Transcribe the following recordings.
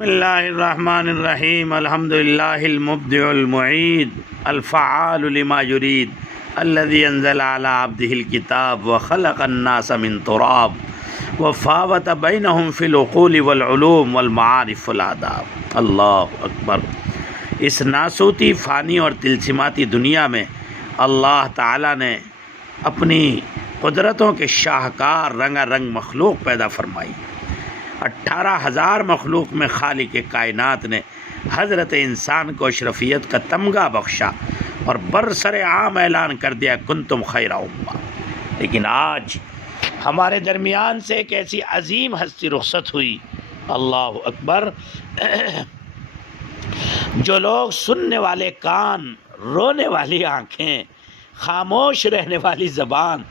بسم اللہ الرحمن الرحیم الحمد للہ المبدع المعید الفعال لما یرید الذي انزل على عبده الكتاب وخلق الناس من تراب وفاوت بینہم فی العقول والعلوم والمعارف والآداب۔ اللہ اکبر۔ اس ناسوتی فانی اور تلسماتی دنیا میں اللہ تعالیٰ نے اپنی قدرتوں کے شاہکار رنگا رنگ مخلوق پیدا فرمائی۔ 18,000 مخلوق میں خالق کائنات نے حضرت انسان کو اشرفیت کا تمغہ بخشا اور برسر عام اعلان کر دیا کنتم خیر امہ۔ لیکن آج ہمارے درمیان سے ایک ایسی عظیم ہستی رخصت ہوئی، اللہ اکبر، جو لوگ سننے والے کان، رونے والی آنکھیں، خاموش رہنے والی زبان،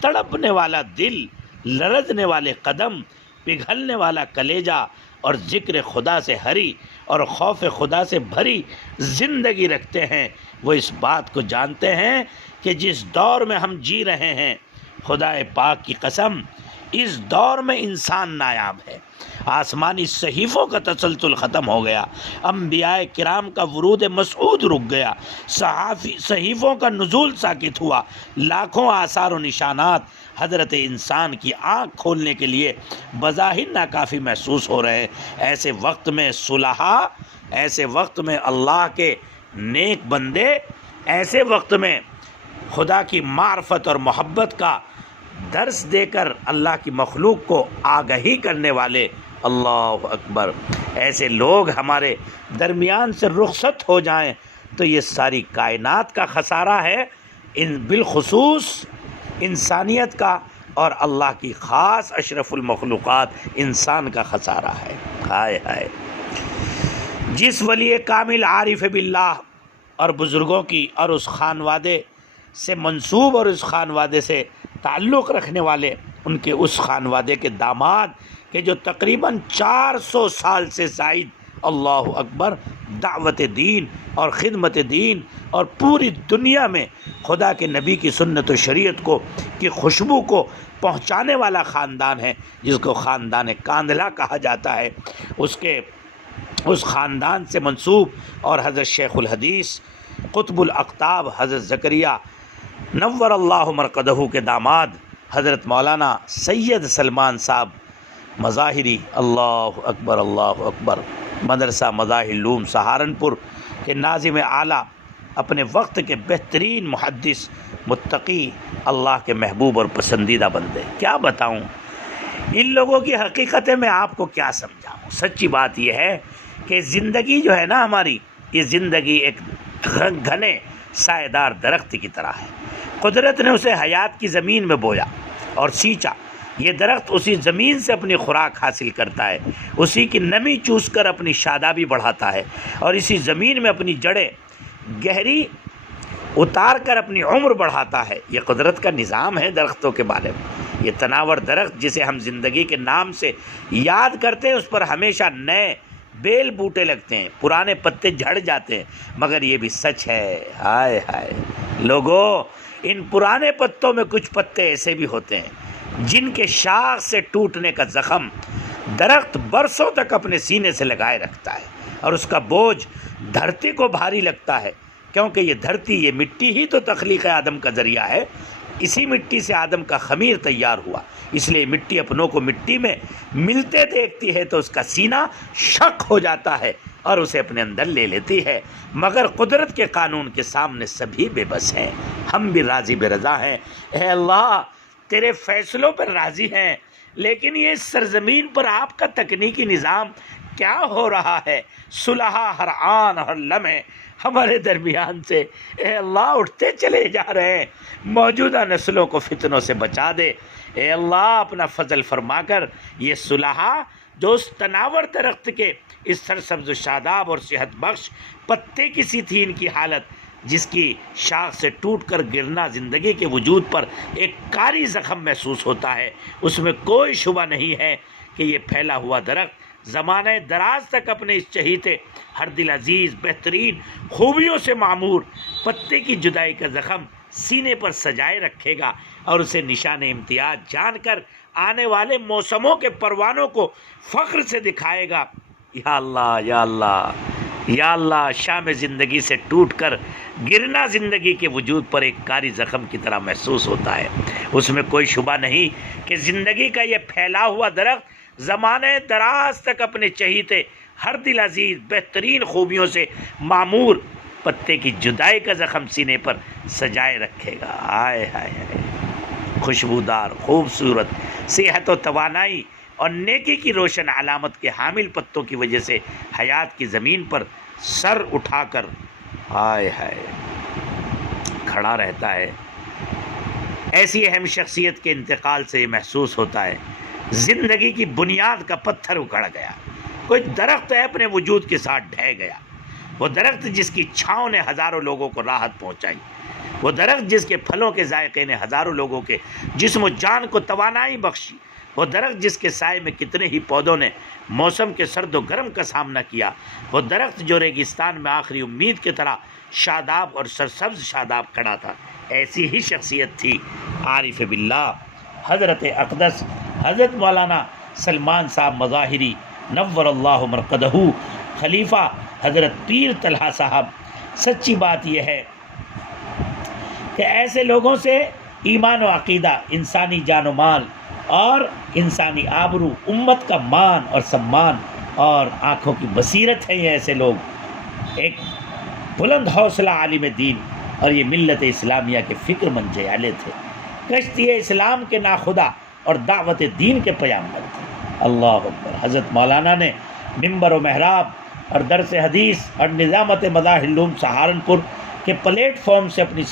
تڑپنے والا دل، لرزنے والے قدم، پگھلنے والا کلیجہ اور ذکر خدا سے ہری اور خوف خدا سے بھری زندگی رکھتے ہیں، وہ اس بات کو جانتے ہیں کہ جس دور میں ہم جی رہے ہیں، خدا پاک کی قسم، اس دور میں انسان نایاب ہے۔ آسمانی صحیفوں کا تسلسل ختم ہو گیا، انبیاء کرام کا ورود مسعود رک گیا، صحیفوں کا نزول ساکت ہوا، لاکھوں آثار و نشانات حضرت انسان کی آنکھ کھولنے کے لیے بظاہر ناکافی محسوس ہو رہے ہیں۔ ایسے وقت میں صلحاء، ایسے وقت میں اللہ کے نیک بندے، ایسے وقت میں خدا کی معرفت اور محبت کا درس دے کر اللہ کی مخلوق کو آگہی کرنے والے، اللہ اکبر، ایسے لوگ ہمارے درمیان سے رخصت ہو جائیں تو یہ ساری کائنات کا خسارہ ہے، بالخصوص انسانیت کا اور اللہ کی خاص اشرف المخلوقات انسان کا خسارہ ہے۔ ہائے ہائے۔ جس ولی کامل عارف باللہ اور بزرگوں کی اور اس خانوادے سے منسوب اور اس خانوادے سے تعلق رکھنے والے، ان کے اس خانوادے کے داماد کہ جو تقریباً 400 سال سے زائد، اللہ اکبر، دعوت دین اور خدمت دین اور پوری دنیا میں خدا کے نبی کی سنت و شریعت کو کی خوشبو کو پہنچانے والا خاندان ہے، جس کو خاندان کاندھلا کہا جاتا ہے، اس خاندان سے منسوب اور حضرت شیخ الحدیث قطب الاقطاب حضرت زکریا نور اللہ مرقدہ کے داماد حضرت مولانا سید سلمان صاحب مظاہری، اللہ اکبر اللہ اکبر، مدرسہ مظاہر العلوم سہارنپور کے ناظم اعلیٰ، اپنے وقت کے بہترین محدث، متقی، اللہ کے محبوب اور پسندیدہ بندے۔ کیا بتاؤں ان لوگوں کی حقیقتیں، میں آپ کو کیا سمجھاؤں۔ سچی بات یہ ہے کہ زندگی جو ہے نا ہماری، یہ زندگی ایک گھنے سائے دار درخت کی طرح ہے۔ قدرت نے اسے حیات کی زمین میں بویا اور سینچا۔ یہ درخت اسی زمین سے اپنی خوراک حاصل کرتا ہے، اسی کی نمی چوس کر اپنی شادابی بڑھاتا ہے اور اسی زمین میں اپنی جڑیں گہری اتار کر اپنی عمر بڑھاتا ہے۔ یہ قدرت کا نظام ہے درختوں کے بارے میں۔ یہ تناور درخت جسے ہم زندگی کے نام سے یاد کرتے ہیں، اس پر ہمیشہ نئے بیل بوٹے لگتے ہیں، پرانے پتے جھڑ جاتے ہیں، مگر یہ بھی سچ ہے، ہائے ہائے لوگوں، ان پرانے پتوں میں کچھ پتے ایسے بھی ہوتے ہیں جن کے شاخ سے ٹوٹنے کا زخم درخت برسوں تک اپنے سینے سے لگائے رکھتا ہے اور اس کا بوجھ دھرتی کو بھاری لگتا ہے، کیونکہ یہ دھرتی، یہ مٹی ہی تو تخلیق آدم کا ذریعہ ہے۔ اسی مٹی سے آدم کا خمیر تیار ہوا، اس لیے مٹی اپنوں کو مٹی میں ملتے دیکھتی ہے تو اس کا سینہ شق ہو جاتا ہے اور اسے اپنے اندر لے لیتی ہے، مگر قدرت کے قانون کے سامنے سبھی بے بس ہیں۔ ہم بھی راضی بے رضا ہیں، اے اللہ تیرے فیصلوں پر راضی ہیں، لیکن یہ سرزمین پر آپ کا تکنیکی نظام کیا ہو رہا ہے؟ صلحاء ہر آن ہر لمحے ہمارے درمیان سے اے اللہ اٹھتے چلے جا رہے ہیں۔ موجودہ نسلوں کو فتنوں سے بچا دے اے اللہ، اپنا فضل فرما کر یہ صلحاء جو اس تناور درخت کے اس سرسبز و شاداب اور صحت بخش پتے کی سی تھی ان کی حالت، جس کی شاخ سے ٹوٹ کر گرنا زندگی کے وجود پر ایک کاری زخم محسوس ہوتا ہے، اس میں کوئی شبہ نہیں ہے کہ یہ پھیلا ہوا درخت زمانہ دراز تک اپنے اس چہیتے ہر دل عزیز بہترین خوبیوں سے معمور پتے کی جدائی کا زخم سینے پر سجائے رکھے گا اور اسے نشان امتیاز جان کر آنے والے موسموں کے پروانوں کو فخر سے دکھائے گا۔ یا اللہ یا اللہ یا اللہ، شام زندگی سے ٹوٹ کر گرنا زندگی کے وجود پر ایک کاری زخم کی طرح محسوس ہوتا ہے۔ اس میں کوئی شبہ نہیں کہ زندگی کا یہ پھیلا ہوا درخت زمانے دراز تک اپنے چہیتے ہر دل عزیز بہترین خوبیوں سے معمور پتے کی جدائی کا زخم سینے پر سجائے رکھے گا۔ ہائے ہائے ہائے، خوشبودار، خوبصورت، صحت و توانائی اور نیکی کی روشن علامت کے حامل پتوں کی وجہ سے حیات کی زمین پر سر اٹھا کر ہائے ہائے کھڑا رہتا ہے۔ ایسی اہم شخصیت کے انتقال سے یہ محسوس ہوتا ہے زندگی کی بنیاد کا پتھر اکھڑ گیا، کوئی درخت ہے اپنے وجود کے ساتھ ڈھہ گیا، وہ درخت جس کی چھاؤں نے ہزاروں لوگوں کو راحت پہنچائی، وہ درخت جس کے پھلوں کے ذائقے نے ہزاروں لوگوں کے جسم و جان کو توانائی بخشی، وہ درخت جس کے سائے میں کتنے ہی پودوں نے موسم کے سرد و گرم کا سامنا کیا، وہ درخت جو ریگستان میں آخری امید کی طرح شاداب اور سرسبز شاداب کھڑا تھا۔ ایسی ہی شخصیت تھی عارف باللہ حضرت اقدس حضرت مولانا سلمان صاحب مظاہری نور اللہ مرقدہ، خلیفہ حضرت پیر طلحہ صاحب۔ سچی بات یہ ہے کہ ایسے لوگوں سے ایمان و عقیدہ، انسانی جان و مال اور انسانی آبرو، امت کا مان اور سمان اور آنکھوں کی بصیرت ہے۔ یہ ایسے لوگ ایک بلند حوصلہ عالم دین اور یہ ملت اسلامیہ کے فکر مند جیالے تھے، کشتی اسلام کے ناخدا اور دعوت دین کے پیامبر تھے۔ اللہ اکبر۔ حضرت مولانا نے ممبر و محراب اور درس حدیث اور نظامت مظاہر العلوم سہارنپور کے پلیٹ فارم سے اپنی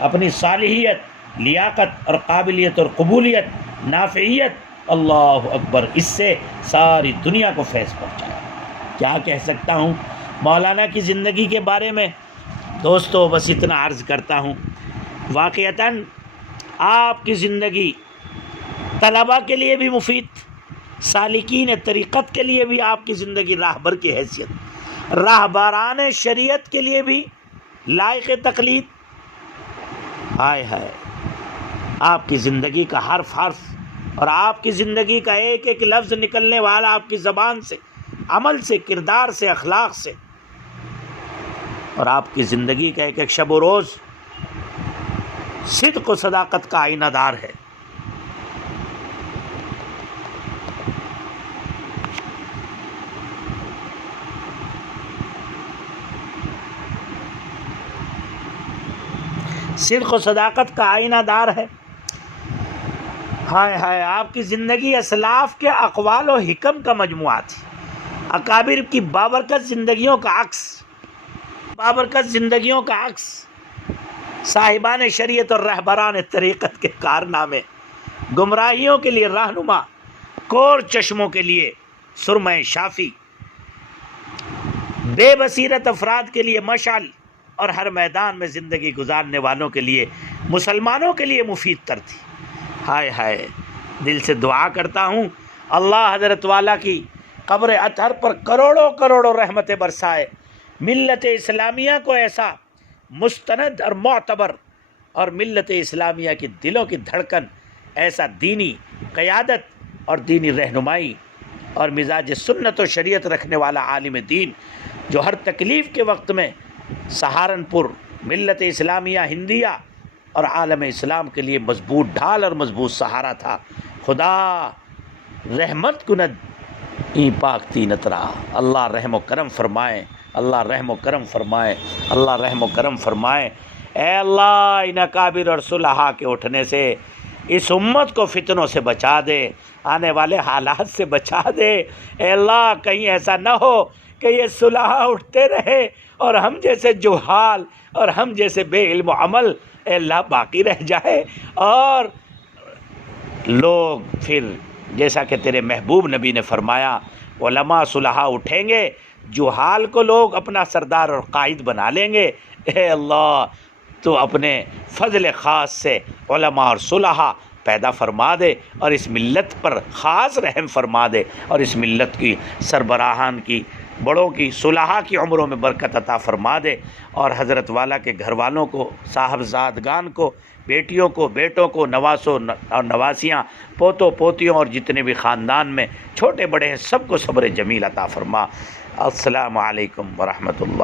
اپنی صالحیت، لیاقت اور قابلیت اور قبولیت، نافعیت، اللہ اکبر، اس سے ساری دنیا کو فیض پہنچایا۔ کیا کہہ سکتا ہوں مولانا کی زندگی کے بارے میں؟ دوستو بس اتنا عرض کرتا ہوں، واقعتاً آپ کی زندگی طلباء کے لیے بھی مفید، سالکین طریقت کے لیے بھی آپ کی زندگی راہبر کی حیثیت، راہبران شریعت کے لیے بھی لائق تقلید۔ ہائے ہائے، آپ کی زندگی کا حرف حرف اور آپ کی زندگی کا ایک ایک لفظ نکلنے والا آپ کی زبان سے، عمل سے، کردار سے، اخلاق سے، اور آپ کی زندگی کا ایک ایک شب و روز صدق و صداقت کا آئینہ دار ہے۔ صدق و صداقت کا آئینہ دار ہے۔ ہائے ہائے، آپ کی زندگی اسلاف کے اقوال و حکم کا مجموعہ تھی، اکابر کی بابرکت زندگیوں کا عکس، بابرکت زندگیوں کا عکس، صاحبان شریعت اور رہبران طریقت کے کارنامے، گمراہیوں کے لیے رہنما، کور چشموں کے لیے سرمہ شافی، بے بصیرت افراد کے لیے مشعل، اور ہر میدان میں زندگی گزارنے والوں کے لیے، مسلمانوں کے لیے مفید تر تھی۔ ہائے ہائے، دل سے دعا کرتا ہوں اللہ حضرت والا کی قبر اطہر پر کروڑوں کروڑوں رحمتیں برسائے، ملت اسلامیہ کو ایسا مستند اور معتبر، اور ملت اسلامیہ کی دلوں کی دھڑکن ایسا دینی قیادت اور دینی رہنمائی اور مزاج سنت و شریعت رکھنے والا عالم دین، جو ہر تکلیف کے وقت میں سہارنپور، ملت اسلامیہ ہندیہ اور عالم اسلام کے لیے مضبوط ڈھال اور مضبوط سہارا تھا۔ خدا رحمت کند ای پاک تینت رہا۔ اللہ رحم و کرم فرمائے، اللہ رحم و کرم فرمائے، اللہ رحم و کرم فرمائے۔ اے اللہ، ان اکابر اور صلحاء کے اٹھنے سے اس امت کو فتنوں سے بچا دے، آنے والے حالات سے بچا دے۔ اے اللہ، کہیں ایسا نہ ہو کہ یہ صلحاء اٹھتے رہے اور ہم جیسے جہال اور ہم جیسے بے علم و عمل اے اللہ باقی رہ جائے، اور لوگ پھر جیسا کہ تیرے محبوب نبی نے فرمایا، علماء صلحاء اٹھیں گے، جہال کو لوگ اپنا سردار اور قائد بنا لیں گے۔ اے اللہ، تو اپنے فضل خاص سے علماء اور صلحاء پیدا فرما دے اور اس ملت پر خاص رحم فرما دے، اور اس ملت کی سربراہان کی بڑوں کی صلحاء کی عمروں میں برکت عطا فرما دے، اور حضرت والا کے گھر والوں کو، صاحبزادگان کو، بیٹیوں کو، بیٹوں کو، نواسوں اور نواسیاں، پوتوں پوتیوں اور جتنے بھی خاندان میں چھوٹے بڑے ہیں سب کو صبر جمیل عطا فرما۔ السلام علیکم ورحمۃ اللہ۔